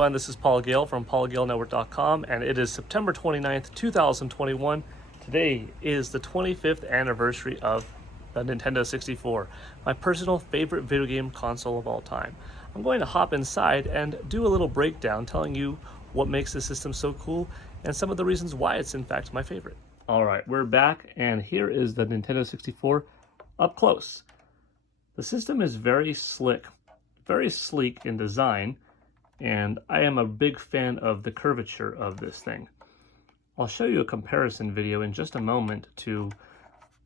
everyone, this is Paul Gale from paulgalenetwork.com, and it is September 29th, 2021. Today is the 25th anniversary of the Nintendo 64, my personal favorite video game console of all time. I'm going to hop inside and do a little breakdown telling you what makes the system so cool and some of the reasons why it's in fact my favorite. Alright, we're back, and here is the Nintendo 64 up close. The system is very slick, very sleek in design, and I am a big fan of the curvature of this thing. I'll show you a comparison video in just a moment to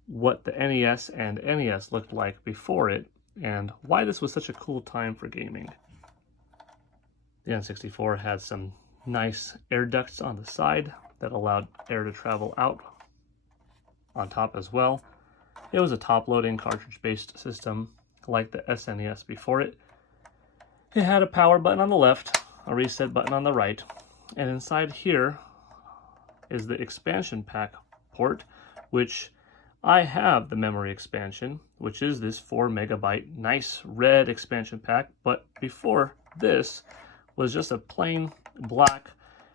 what the NES and NES looked like before it and why this was such a cool time for gaming. The N64 had some nice air ducts on the side that allowed air to travel out on top as well. It was a top-loading cartridge-based system like the SNES before it. It had a power button on the left, a reset button on the right, and inside here is the expansion pack port, which I have the memory expansion, which is this 4 megabyte nice red expansion pack, but before this was just a plain black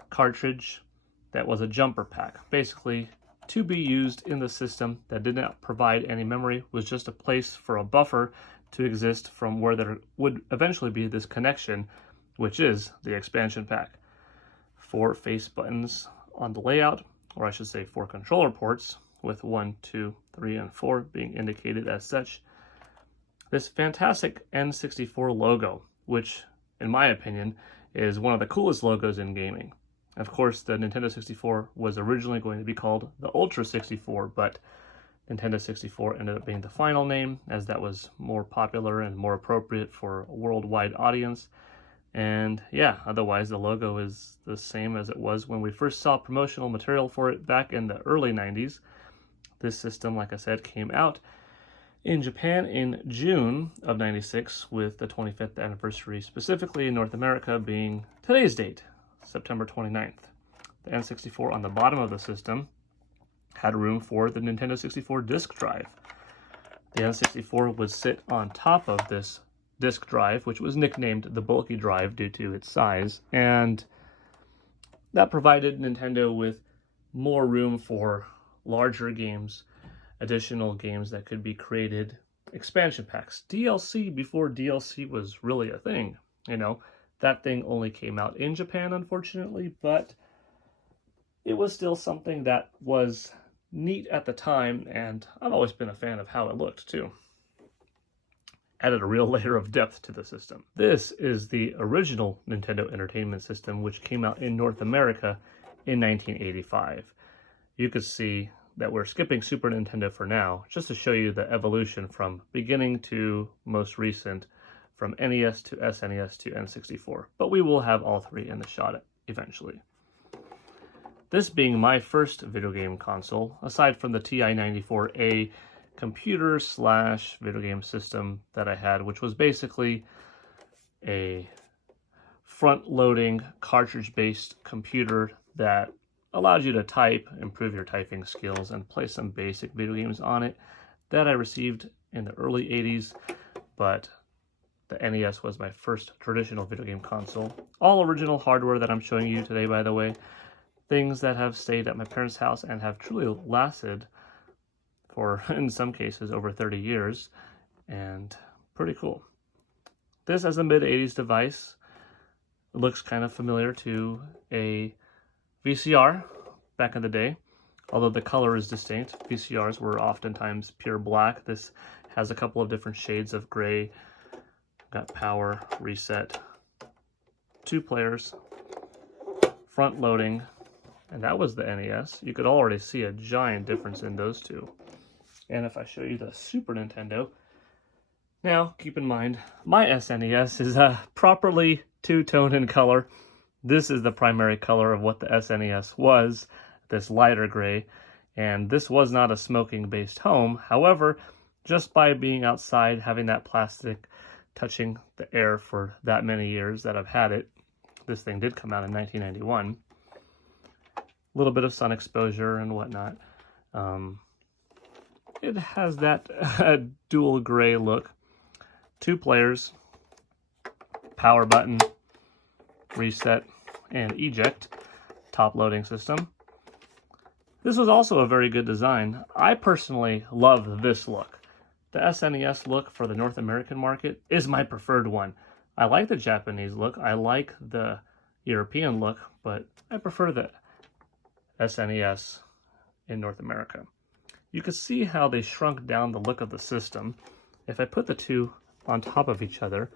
cartridge that was a jumper pack. Basically, to be used in the system that did not provide any memory, was just a place for a buffer to exist from where there would eventually be this connection, which is the expansion pack. 4 face buttons on the layout, or I should say 4 controller ports, with 1, 2, 3, and 4 being indicated as such. This fantastic N64 logo, which in my opinion is one of the coolest logos in gaming. Of course, the Nintendo 64 was originally going to be called the Ultra 64, but Nintendo 64 ended up being the final name, as that was more popular and more appropriate for a worldwide audience. And yeah, otherwise the logo is the same as it was when we first saw promotional material for it back in the early 90s. This system, like I said, came out in Japan in June of 96, with the 25th anniversary specifically in North America being today's date, September 29th. The N64 on the bottom of the system had room for the Nintendo 64 disk drive. The N64 would sit on top of this disk drive, which was nicknamed the bulky drive due to its size, and that provided Nintendo with more room for larger games, additional games that could be created, expansion packs, DLC before DLC was really a thing. You know, that thing only came out in Japan, unfortunately, but it was still something that was neat at the time, and I've always been a fan of how it looked too. Added a real layer of depth to the system. This is the original Nintendo Entertainment System, which came out in North America in 1985. You could see that we're skipping Super Nintendo for now, just to show you the evolution from beginning to most recent, from NES to SNES to N64. But we will have all three in the shot eventually. This being my first video game console, aside from the TI-94A computer slash video game system that I had, which was basically a front-loading cartridge-based computer that allowed you to type, improve your typing skills, and play some basic video games on it, that I received in the early 80s, but the NES was my first traditional video game console. All original hardware that I'm showing you today, by the way. Things that have stayed at my parents' house and have truly lasted for, in some cases, over 30 years, and pretty cool. This, as a mid-80s device, looks kind of familiar to a VCR back in the day, although the color is distinct. VCRs were oftentimes pure black. This has a couple of different shades of gray. Got power, reset, 2 players, front loading, and that was the NES. You could already see a giant difference in those two. And if I show you the Super Nintendo, now keep in mind, my SNES is properly two-toned in color. This is the primary color of what the SNES was, this lighter gray, and this was not a smoking-based home. However, just by being outside, having that plastic touching the air for that many years that I've had it, this thing did come out in 1991. A little bit of sun exposure and whatnot. It has that dual gray look. 2 players, power button, reset, and eject top loading system. This was also a very good design. I personally love this look. The SNES look for the North American market is my preferred one. I like the Japanese look, I like the European look, but I prefer the SNES in North America. You can see how they shrunk down the look of the system. If I put the two on top of each other,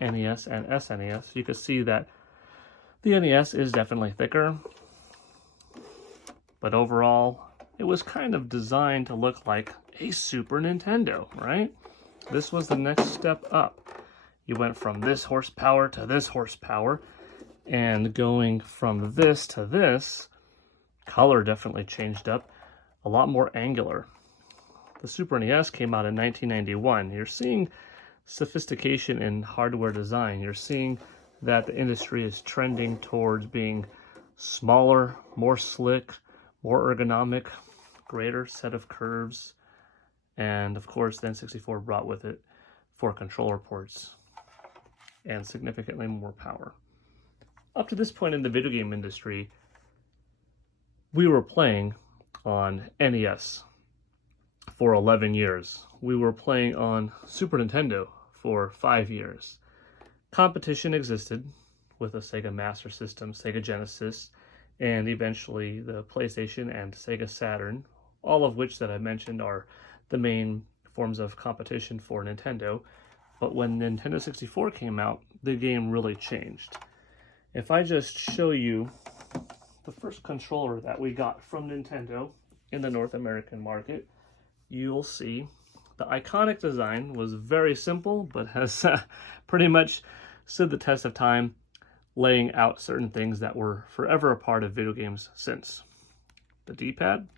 NES and SNES, you can see that the NES is definitely thicker, but overall, it was kind of designed to look like a Super Nintendo, right? This was the next step up. You went from this horsepower to this horsepower, and going from this to this, color definitely changed up, a lot more angular. The Super NES came out in 1991. You're seeing sophistication in hardware design. You're seeing that the industry is trending towards being smaller, more slick, more ergonomic, greater set of curves, and of course the N64 brought with it 4 controller ports and significantly more power. Up to this point in the video game industry, we were playing on NES for 11 years. We were playing on Super Nintendo for 5 years. Competition existed with the Sega Master System, Sega Genesis, and eventually the PlayStation and Sega Saturn, all of which that I mentioned are the main forms of competition for Nintendo. But when Nintendo 64 came out, the game really changed. If I just show you the first controller that we got from Nintendo in the North American market, you'll see the iconic design was very simple, but has pretty much stood the test of time, laying out certain things that were forever a part of video games since. The D-pad,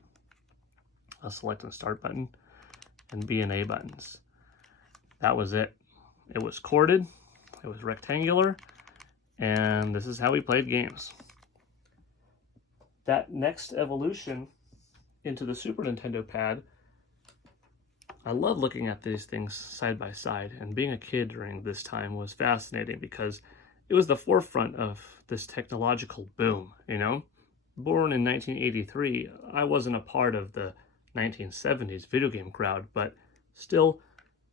a select and start button, and B and A buttons. That was it. It was corded, it was rectangular, and this is how we played games. That next evolution into the Super Nintendo pad, I love looking at these things side by side, and being a kid during this time was fascinating because it was the forefront of this technological boom, you know? Born in 1983, I wasn't a part of the 1970s video game crowd, but still,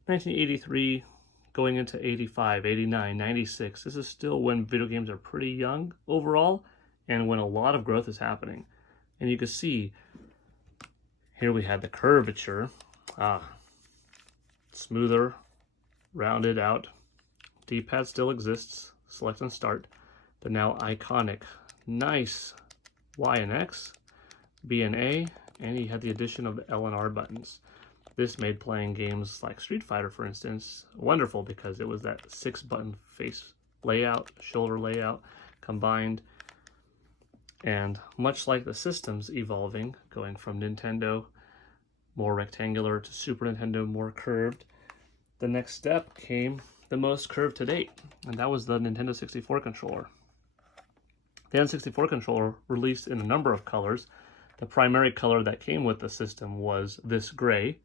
1983 going into 85, 89, 96, this is still when video games are pretty young overall, and when a lot of growth is happening. And you can see, here we had the curvature, smoother, rounded out. D-pad still exists, select and start. The now iconic, nice Y and X, B and A, and you had the addition of the L and R buttons. This made playing games like Street Fighter, for instance, wonderful because it was that 6-button face layout, shoulder layout combined. And much like the systems evolving, going from Nintendo more rectangular to Super Nintendo more curved, the next step came the most curved to date, and that was the Nintendo 64 controller. The N64 controller released in a number of colors. The primary color that came with the system was this gray,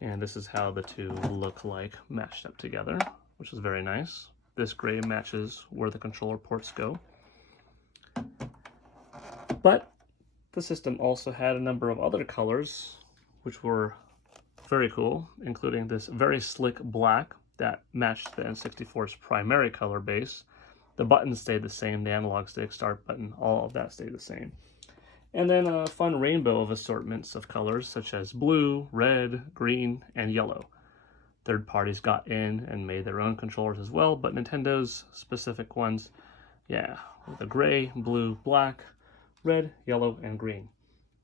and this is how the two look like matched up together, which is very nice. This gray matches where the controller ports go. But the system also had a number of other colors, which were very cool, including this very slick black that matched the N64's primary color base. The buttons stayed the same, the analog stick, start button, all of that stayed the same. And then a fun rainbow of assortments of colors such as blue, red, green, and yellow. Third parties got in and made their own controllers as well, but Nintendo's specific ones, yeah, the gray, blue, black, red, yellow, and green.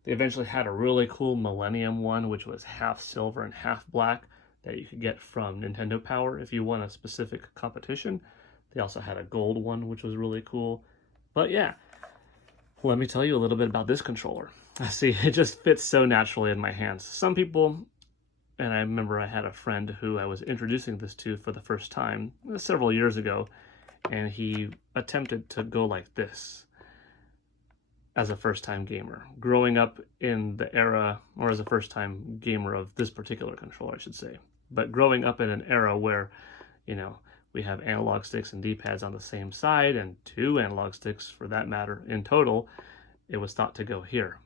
They eventually had a really cool Millennium one, which was half silver and half black, that you could get from Nintendo Power if you won a specific competition. They also had a gold one, which was really cool. But yeah, let me tell you a little bit about this controller. See, it just fits so naturally in my hands. Some people, and I remember I had a friend who I was introducing this to for the first time several years ago, and he attempted to go like this as a first-time gamer, growing up in the era, or as a first-time gamer of this particular controller, I should say. But growing up in an era where, you know, We have analog sticks and D-pads on the same side, and 2 analog sticks for that matter in total. It was thought to go here,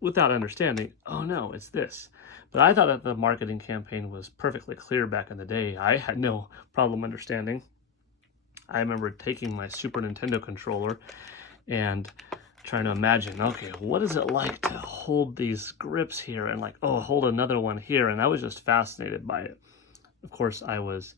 without understanding, oh no, it's this. But I thought that the marketing campaign was perfectly clear back in the day. I had no problem understanding. I remember taking my Super Nintendo controller and trying to imagine, okay, what is it like to hold these grips here and like, oh, hold another one here. And I was just fascinated by it. Of course, I was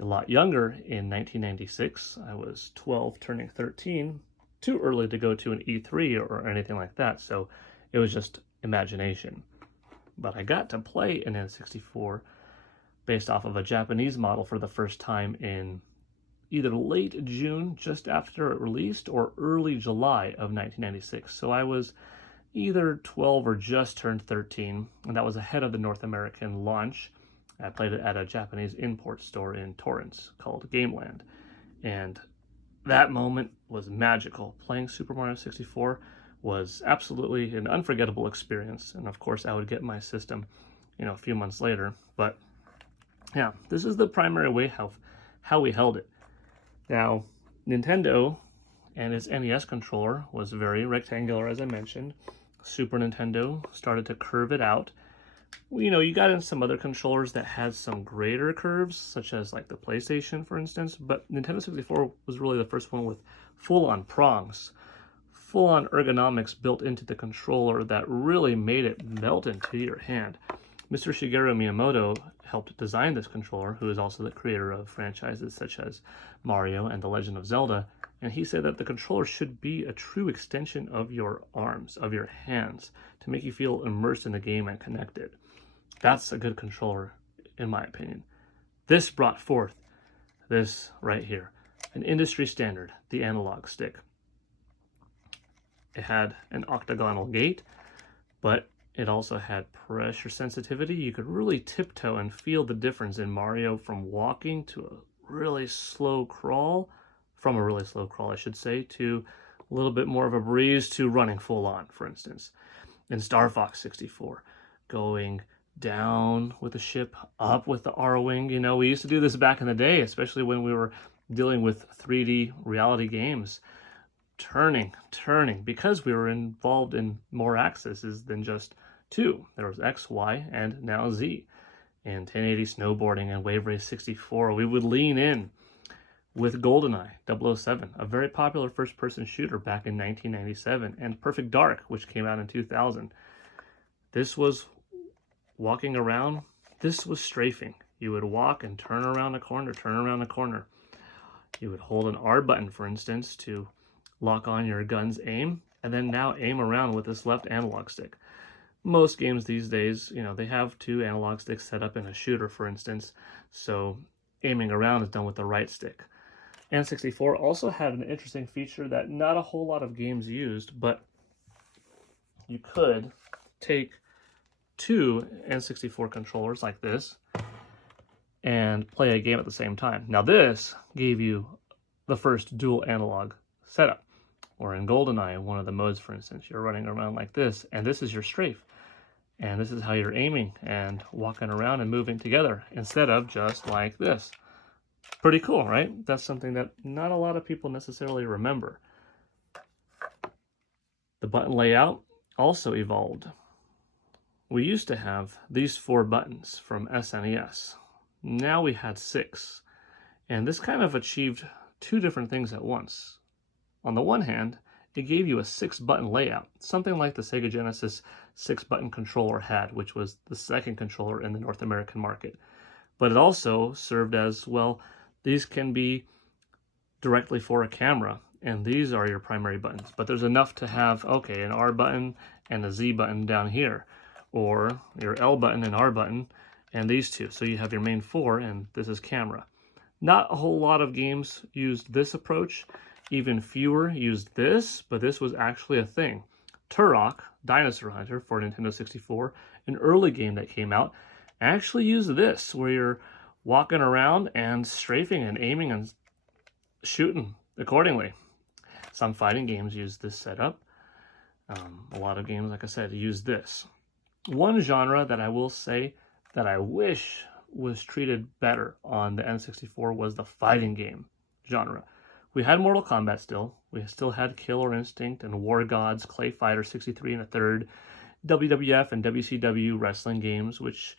a lot younger in 1996. I was 12 turning 13, too early to go to an E3 or anything like that. So it was just imagination. But I got to play an N64 based off of a Japanese model for the first time in either late June, just after it released, or early July of 1996. So I was either 12 or just turned 13, and that was ahead of the North American launch. I played it at a Japanese import store in Torrance called Gameland. And that moment was magical. Playing Super Mario 64 was absolutely an unforgettable experience. And of course, I would get my system, a few months later. But yeah, this is the primary way how we held it. Now, Nintendo and its NES controller was very rectangular, as I mentioned. Super Nintendo started to curve it out. You got in some other controllers that had some greater curves, such as like the PlayStation, for instance, but Nintendo 64 was really the first one with full-on prongs, full-on ergonomics built into the controller that really made it melt into your hand. Mr. Shigeru Miyamoto helped design this controller, who is also the creator of franchises such as Mario and The Legend of Zelda, and he said that the controller should be a true extension of your arms, of your hands, to make you feel immersed in the game and connected. That's a good controller, in my opinion. This brought forth this right here, an industry standard, the analog stick. It had an octagonal gate, but it also had pressure sensitivity. You could really tiptoe and feel the difference in Mario from walking to a really slow crawl, I should say, to a little bit more of a breeze to running full on, for instance. In Star Fox 64, going down with the ship, up with the R-Wing. We used to do this back in the day, especially when we were dealing with 3D reality games. Turning, because we were involved in more axes than just 2. There was X, Y, and now Z. In 1080 snowboarding and Wave Race 64, we would lean in with GoldenEye 007, a very popular first-person shooter back in 1997, and Perfect Dark, which came out in 2000. This was walking around. This was strafing. You would walk and turn around a corner. You would hold an R button, for instance, to lock on your gun's aim, and then now aim around with this left analog stick. Most games these days, they have 2 analog sticks set up in a shooter, for instance, so aiming around is done with the right stick. N64 also had an interesting feature that not a whole lot of games used, but you could take 2 N64 controllers like this and play a game at the same time. Now this gave you the first dual analog setup. Or in GoldenEye, one of the modes, for instance, you're running around like this, and this is your strafe. And this is how you're aiming and walking around and moving together, instead of just like this. Pretty cool, right? That's something that not a lot of people necessarily remember. The button layout also evolved. We used to have these 4 buttons from SNES. Now we had 6. And this kind of achieved 2 different things at once. On the one hand, it gave you a 6-button layout, something like the Sega Genesis 6-button controller had, which was the second controller in the North American market. But it also served as, well, these can be directly for a camera, and these are your primary buttons. But there's enough to have, okay, an R button and a Z button down here, or your L button and R button, and these 2. So you have your main 4, and this is camera. Not a whole lot of games used this approach. Even fewer used this, but this was actually a thing. Turok, Dinosaur Hunter for Nintendo 64, an early game that came out, actually used this, where you're walking around and strafing and aiming and shooting accordingly. Some fighting games use this setup. A lot of games, like I said, use this. One genre that I will say that I wish was treated better on the N64 was the fighting game genre. We had Mortal Kombat still. We still had Killer Instinct and War Gods, Clay Fighter 63 and a third, WWF and WCW wrestling games, which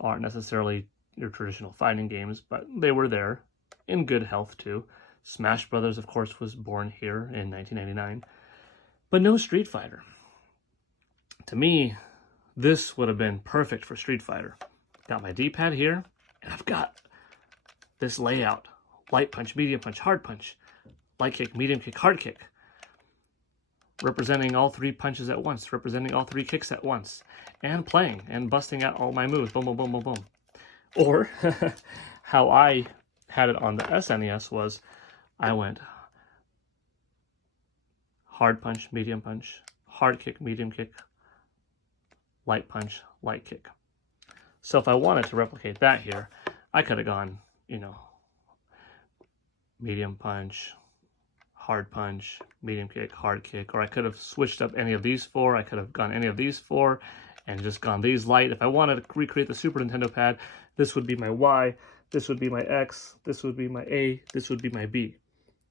aren't necessarily your traditional fighting games, but they were there in good health too. Smash Brothers, of course, was born here in 1999, but no Street Fighter. To me, this would have been perfect for Street Fighter. Got my D-pad here, and I've got this layout. Light punch, medium punch, hard punch. Light kick, medium kick, hard kick. Representing all three punches at once, representing all three kicks at once. And playing and busting out all my moves. Boom, boom, boom, boom, boom. Or, how I had it on the SNES was, I went hard punch, hard kick, medium kick, light punch, light kick. So if I wanted to replicate that here, I could have gone, you know, medium punch, hard punch, medium kick, hard kick, or I could have switched up any of these four. I could have gone any of these four and just gone these light. If I wanted to recreate the Super Nintendo pad, this would be my Y, this would be my X, this would be my A, this would be my B.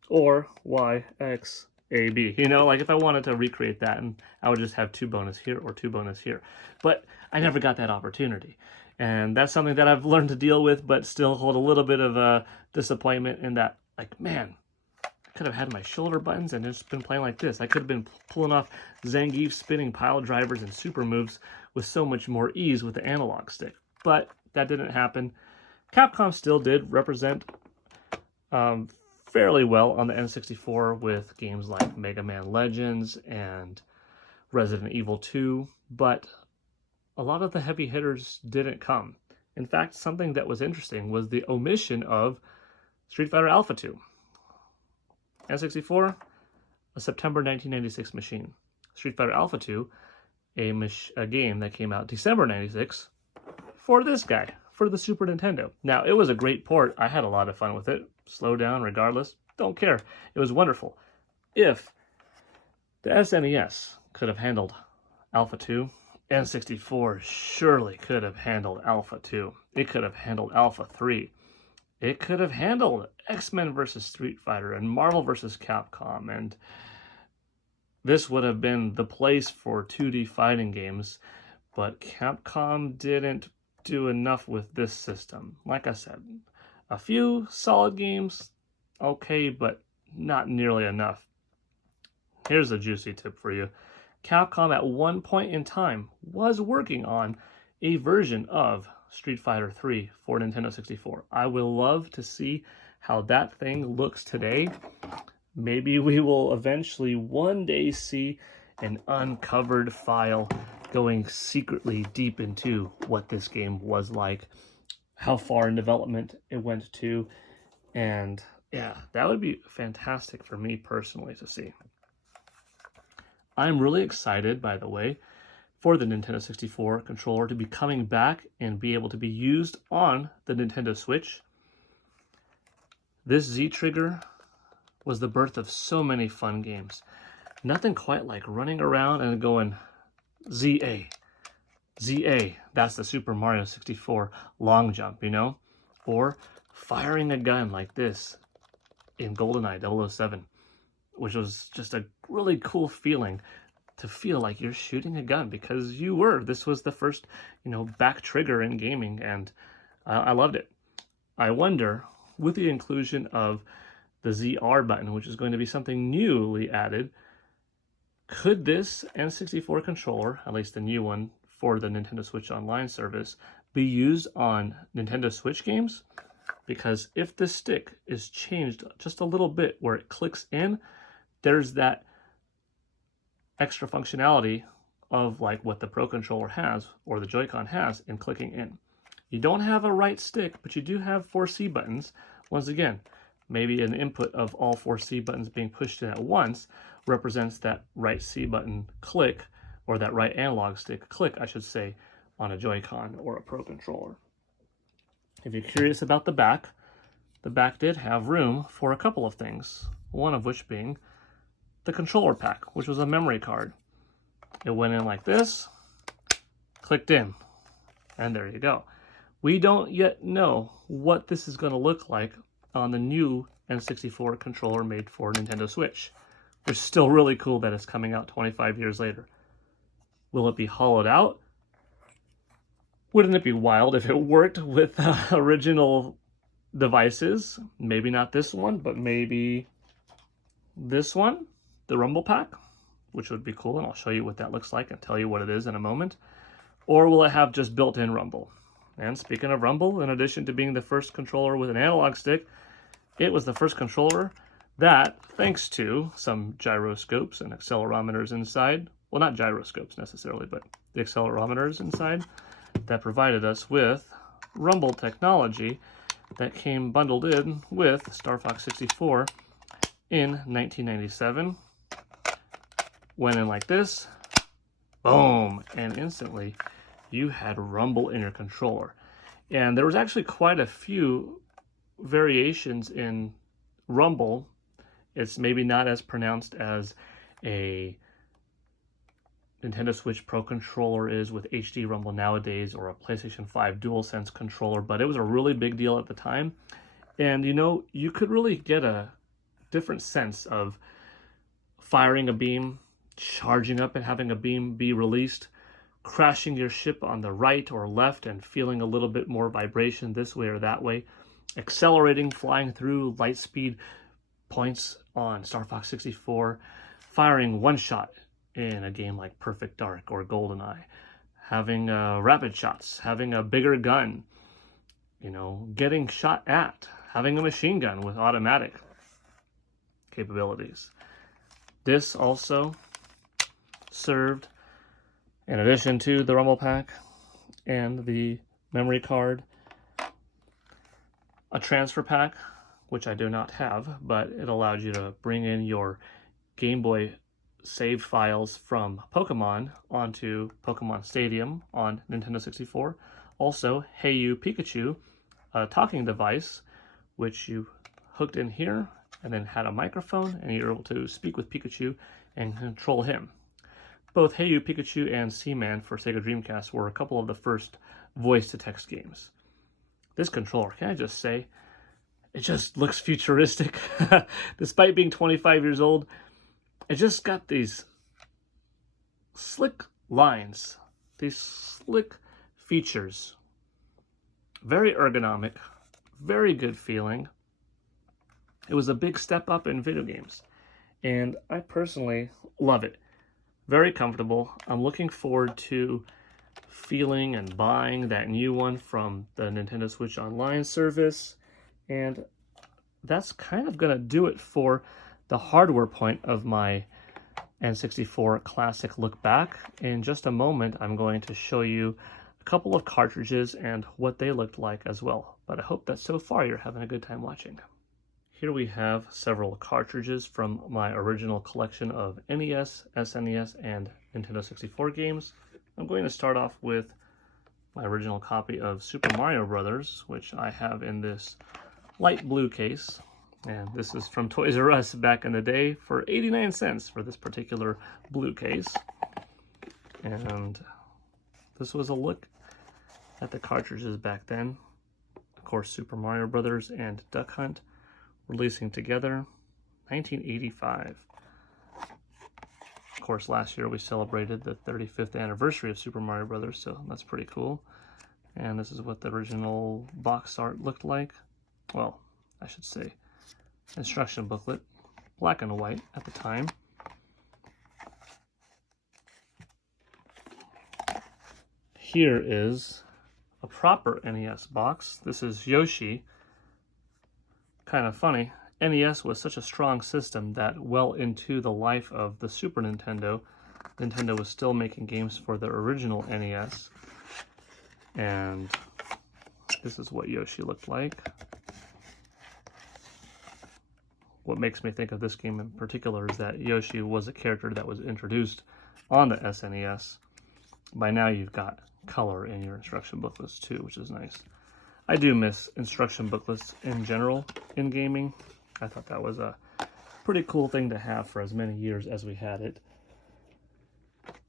Or Y, X, A, B. You know, like if I wanted to recreate that, and I would just have 2 bonus here or 2 bonus here. But I never got that opportunity. And that's something that I've learned to deal with, but still hold a little bit of a disappointment in that, like, man, I could have had my shoulder buttons and just been playing like this. I could have been pulling off Zangief spinning pile drivers and super moves with so much more ease with the analog stick. But that didn't happen. Capcom still did represent fairly well on the N64 with games like Mega Man Legends and Resident Evil 2, but a lot of the heavy hitters didn't come. In fact, something that was interesting was the omission of Street Fighter Alpha 2. N64, a September 1996 machine. Street Fighter Alpha 2, a game that came out December 96 for this guy, for the Super Nintendo. Now, it was a great port. I had a lot of fun with it. Slow down regardless. Don't care. It was wonderful. If the SNES could have handled Alpha 2, N64 surely could have handled Alpha 2. It could have handled Alpha 3. It could have handled X-Men vs. Street Fighter and Marvel vs. Capcom, and this would have been the place for 2D fighting games, but Capcom didn't do enough with this system. Like I said, a few solid games, okay, but not nearly enough. Here's a juicy tip for you. Capcom at one point in time was working on a version of Street Fighter 3 for Nintendo 64. I will love to see how that thing looks today. Maybe we will eventually one day see an uncovered file going secretly deep into what this game was like, how far in development it went to, and yeah, that would be fantastic for me personally to see. I'm really excited, by the way, for the Nintendo 64 controller to be coming back and be able to be used on the Nintendo Switch. This Z-Trigger was the birth of so many fun games. Nothing quite like running around and going, ZA, ZA, that's the Super Mario 64 long jump, you know? Or firing a gun like this in GoldenEye 007, which was just a really cool feeling to feel like you're shooting a gun, because you were. This was the first, you know, back trigger in gaming, and I loved it. I wonder, with the inclusion of the ZR button, which is going to be something newly added, could this N64 controller, at least the new one for the Nintendo Switch Online service, be used on Nintendo Switch games? Because if the stick is changed just a little bit where it clicks in, there's that extra functionality of like what the Pro Controller has or the Joy-Con has in clicking in. You don't have a right stick, but you do have 4 C buttons. Once again, maybe an input of all 4 C buttons being pushed in at once represents that right C button click, or that right analog stick click, I should say, on a Joy-Con or a Pro Controller. If you're curious about the back did have room for a couple of things, one of which being the controller pack, which was a memory card. It went in like this, clicked in, and there you go. We don't yet know what this is going to look like on the new N64 controller made for Nintendo Switch. It's still really cool that it's coming out 25 years later. Will it be hollowed out? Wouldn't it be wild if it worked with original devices? Maybe not this one, but maybe this one, the Rumble Pack, which would be cool, and I'll show you what that looks like and tell you what it is in a moment. Or will it have just built-in Rumble? And speaking of Rumble, in addition to being the first controller with an analog stick, it was the first controller that, thanks to some gyroscopes and accelerometers inside, well, not gyroscopes necessarily, but the accelerometers inside, that provided us with Rumble technology that came bundled in with Star Fox 64 in 1997. Went in like this, boom, and instantly you had Rumble in your controller. And there was actually quite a few variations in Rumble. It's maybe not as pronounced as a Nintendo Switch Pro controller is with HD Rumble nowadays, or a PlayStation 5 DualSense controller, but it was a really big deal at the time. And you know, you could really get a different sense of firing a beam, charging up and having a beam be released, crashing your ship on the right or left and feeling a little bit more vibration this way or that way, accelerating, flying through light speed points on Star Fox 64, firing one shot in a game like Perfect Dark or GoldenEye, having rapid shots, having a bigger gun, you know, getting shot at, having a machine gun with automatic capabilities. This also served, in addition to the Rumble Pack and the memory card, a transfer pack, which I do not have, but it allowed you to bring in your Game Boy save files from Pokemon onto Pokemon Stadium on Nintendo 64. Also, Hey You Pikachu, a talking device, which you hooked in here and then had a microphone, and you're able to speak with Pikachu and control him. Both Hey You Pikachu and Seaman for Sega Dreamcast were a couple of the first voice-to-text games. This controller, can I just say, it just looks futuristic. Despite being 25 years old, it just got these slick lines, these slick features. Very ergonomic, very good feeling. It was a big step up in video games, and I personally love it. Very comfortable. I'm looking forward to feeling and buying that new one from the Nintendo Switch Online service. And that's kind of going to do it for the hardware point of my N64 Classic look back. In just a moment, I'm going to show you a couple of cartridges and what they looked like as well. But I hope that so far you're having a good time watching. Here we have several cartridges from my original collection of NES, SNES, and Nintendo 64 games. I'm going to start off with my original copy of Super Mario Brothers, which I have in this light blue case. And this is from Toys R Us back in the day for 89 cents for this particular blue case. And this was a look at the cartridges back then. Of course, Super Mario Brothers and Duck Hunt releasing together, 1985. Of course, last year we celebrated the 35th anniversary of Super Mario Brothers, so that's pretty cool. And this is what the original box art looked like. Well, I should say instruction booklet, black and white at the time. Here is a proper NES box. This is Yoshi. Kind of funny, NES was such a strong system that well into the life of the Super Nintendo, Nintendo was still making games for the original NES. And this is what Yoshi looked like. What makes me think of this game in particular is that Yoshi was a character that was introduced on the SNES. By now you've got color in your instruction booklets too, which is nice. I do miss instruction booklets in general in gaming. I thought that was a pretty cool thing to have for as many years as we had it.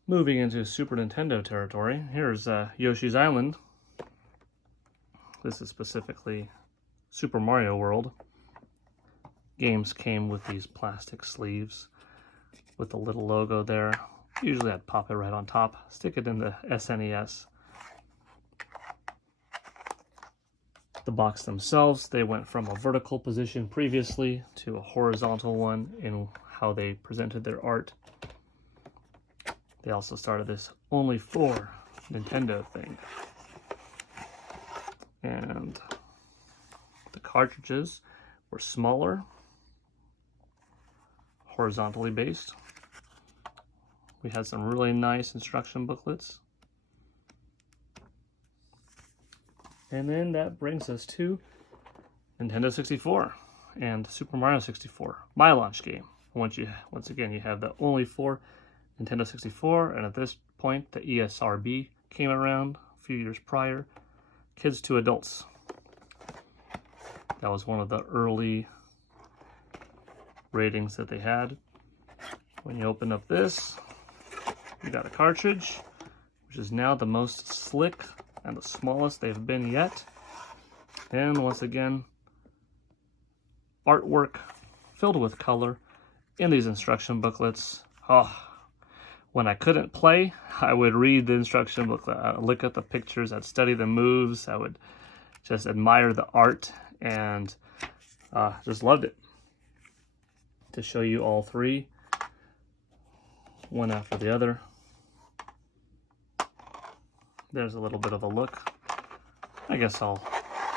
Moving into Super Nintendo territory, here's Yoshi's Island. this is specifically Super Mario World, games came with these plastic sleeves with the little logo there. Usually I'd pop it right on top, stick it in the SNES. The box themselves, they went from a vertical position previously to a horizontal one in how they presented their art. They also started this only for Nintendo thing. And the cartridges were smaller, horizontally based. We had some really nice instruction booklets. And then that brings us to Nintendo 64 and Super Mario 64, my launch game. Once again, you have the only for Nintendo 64, and at this point, the ESRB came around a few years prior. Kids to adults. That was one of the early ratings that they had. When you open up this, you got a cartridge, which is now the most slick and the smallest they've been yet. And once again, artwork filled with color in these instruction booklets. Oh, when I couldn't play, I would read the instruction booklet. I'd look at the pictures, I'd study the moves, I would just admire the art, and just loved it. To show you all three, one after the other. There's a little bit of a look. I guess I'll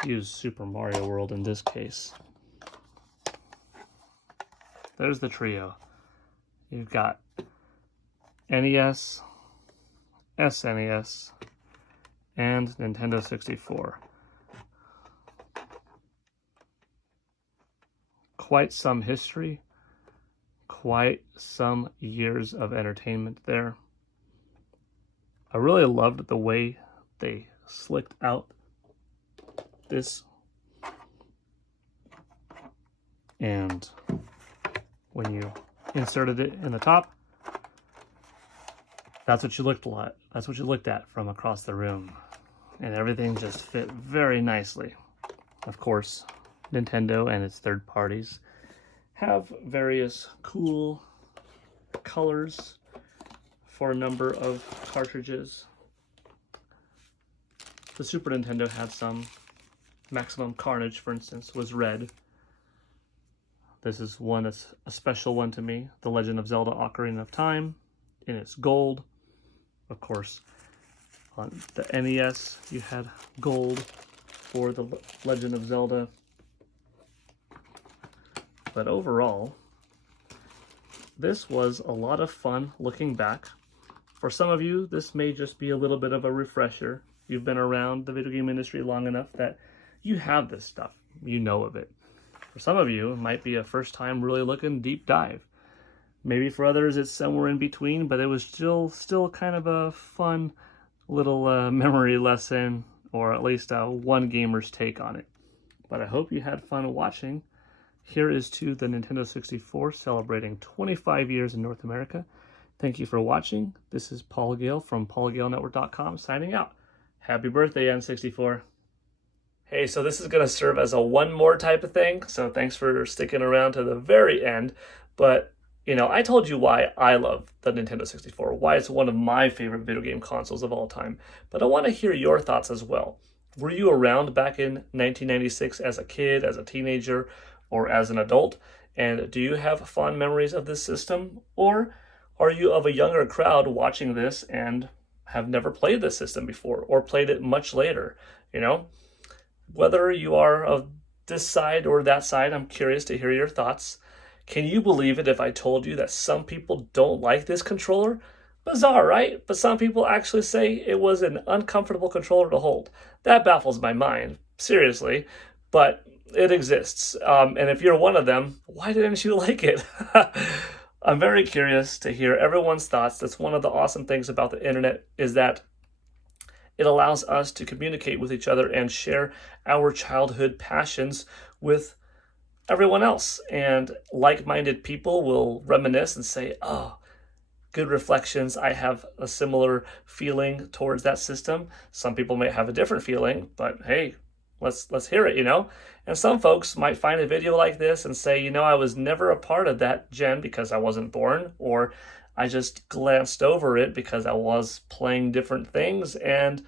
use Super Mario World in this case. There's the trio. You've got NES, SNES, and Nintendo 64. Quite some history, quite some years of entertainment there. I really loved the way they slicked out this. And when you inserted it in the top, that's what you looked at. That's what you looked at from across the room. And everything just fit very nicely. Of course, Nintendo and its third parties have various cool colors for a number of cartridges. The Super Nintendo had some. Maximum Carnage, for instance, was red. This is one that's a special one to me. The Legend of Zelda Ocarina of Time, in its gold. Of course, on the NES, you had gold for the Legend of Zelda. But overall, this was a lot of fun looking back. For some of you, this may just be a little bit of a refresher. You've been around the video game industry long enough that you have this stuff. You know of it. For some of you, it might be a first time really looking deep dive. Maybe for others, it's somewhere in between, but it was still kind of a fun little memory lesson, or at least one gamer's take on it. But I hope you had fun watching. Here is to the Nintendo 64 celebrating 25 years in North America. Thank you for watching. This is Paul Gale from paulgalenetwork.com signing out. Happy birthday, N64. Hey, so this is going to serve as a one more type of thing, so thanks for sticking around to the very end. But, you know, I told you why I love the Nintendo 64, why it's one of my favorite video game consoles of all time. But I want to hear your thoughts as well. Were you around back in 1996 as a kid, as a teenager, or as an adult? And do you have fond memories of this system? Or are you of a younger crowd watching this and have never played this system before, or played it much later? You know, whether you are of this side or that side, I'm curious to hear your thoughts. Can you believe it if I told you that some people don't like this controller? Bizarre, right? But some people actually say it was an uncomfortable controller to hold. That baffles my mind, seriously, but it exists. And if you're one of them, why didn't you like it? I'm very curious to hear everyone's thoughts. That's one of the awesome things about the internet, is that it allows us to communicate with each other and share our childhood passions with everyone else. And like-minded people will reminisce and say, oh, good reflections. I have a similar feeling towards that system. Some people may have a different feeling, but hey, Let's hear it, you know? And some folks might find a video like this and say, you know, I was never a part of that gen because I wasn't born, or I just glanced over it because I was playing different things, and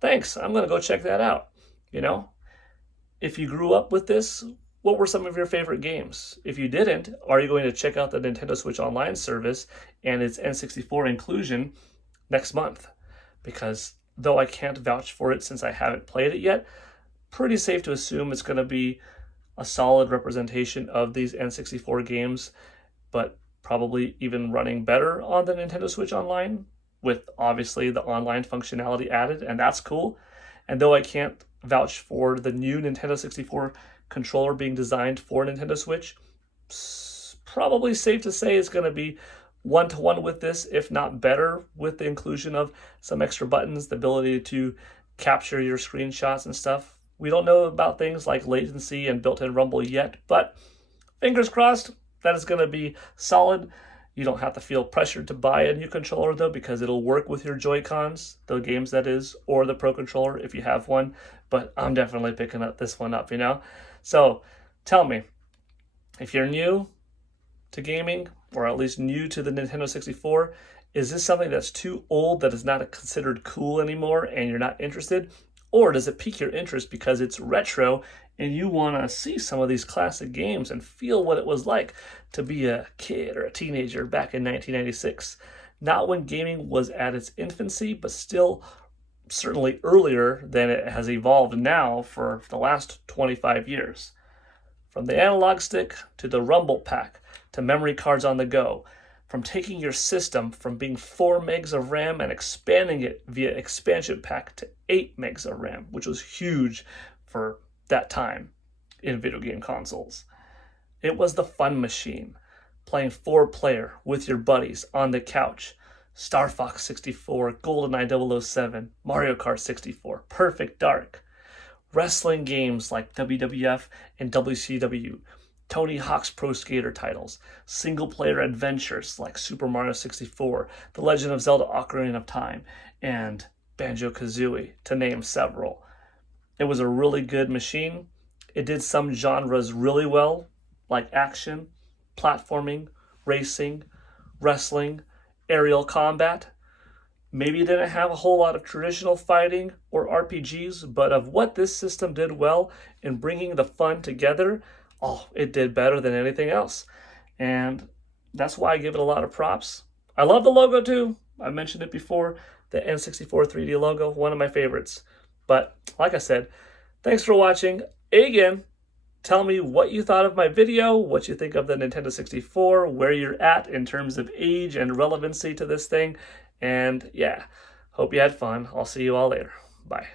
thanks, I'm going to go check that out, you know? If you grew up with this, what were some of your favorite games? If you didn't, are you going to check out the Nintendo Switch Online service and its N64 inclusion next month? Because though I can't vouch for it since I haven't played it yet, pretty safe to assume it's going to be a solid representation of these N64 games, but probably even running better on the Nintendo Switch Online, with obviously the online functionality added, and that's cool. And though I can't vouch for the new Nintendo 64 controller being designed for Nintendo Switch, probably safe to say it's going to be one-to-one with this, if not better, with the inclusion of some extra buttons, the ability to capture your screenshots and stuff. We don't know about things like latency and built-in rumble yet, but fingers crossed that is going to be solid. You don't have to feel pressured to buy a new controller, though, because it'll work with your Joy-Cons, the games that is, or the Pro Controller if you have one. But I'm definitely picking this one up, you know? So tell me, if you're new to gaming, or at least new to the Nintendo 64, is this something that's too old that is not considered cool anymore and you're not interested? Or does it pique your interest because it's retro and you want to see some of these classic games and feel what it was like to be a kid or a teenager back in 1996? Not when gaming was at its infancy, but still certainly earlier than it has evolved now for the last 25 years. From the analog stick to the rumble pack to memory cards on the go, from taking your system from being 4 megs of RAM and expanding it via expansion pack to 8 megs of RAM, which was huge for that time in video game consoles. It was the fun machine, playing 4-player with your buddies on the couch. Star Fox 64, GoldenEye 007, Mario Kart 64, Perfect Dark. Wrestling games like WWF and WCW, Tony Hawk's Pro Skater titles, single-player adventures like Super Mario 64, The Legend of Zelda Ocarina of Time, and Banjo-Kazooie, to name several. It was a really good machine. It did some genres really well, like action, platforming, racing, wrestling, aerial combat. Maybe it didn't have a whole lot of traditional fighting or RPGs, but of what this system did well in bringing the fun together, it did better than anything else. And that's why I give it a lot of props. I love the logo too. I mentioned it before, the N64 3D logo, one of my favorites. But like I said, thanks for watching. Again, tell me what you thought of my video, what you think of the Nintendo 64, where you're at in terms of age and relevancy to this thing. And yeah, hope you had fun. I'll see you all later. Bye.